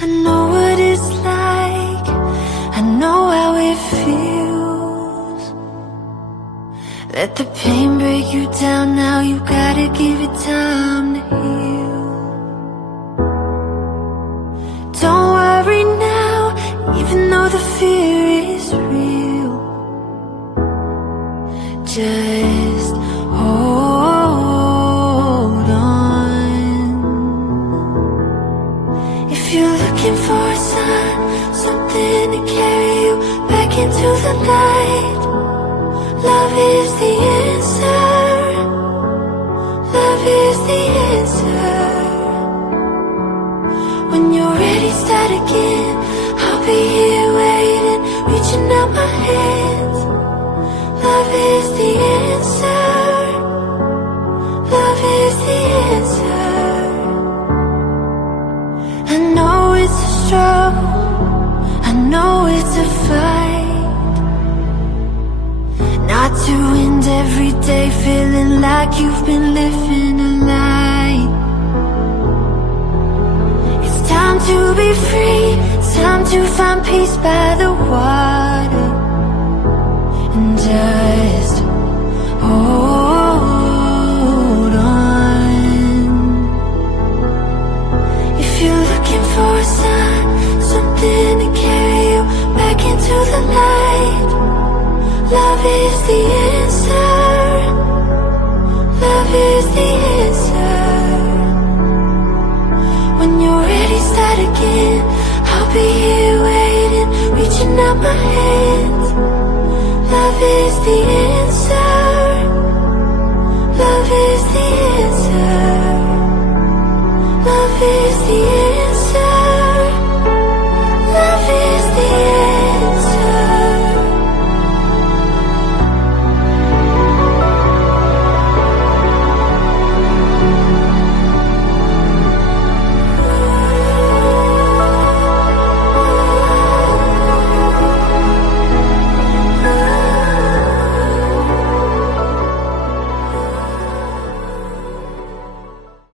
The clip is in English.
I know what it's like, I know how it feels. Let the pain break you down now, you gotta give it time to heal. Don't worry now, even though the fear is real. Just hold on. If you're looking for a sign, something to carry you back into the light, love is the answer. Love is the answer. When you're ready, start again. I'll be here waiting, reaching out my hands. Love is the answer. Love is the answer. I know it's a struggle, I know it's a fight, not to end every day feeling like you've been living a lie. It's time to be free, it's time to find peace by the water. And just hold on. If you're looking for a sign, something to carry you back into the light, love is the answer. Love is the answer. When you're ready, start again. I'll be here waiting, reaching out my hands. Love is the answer. Love is the answer. Love is the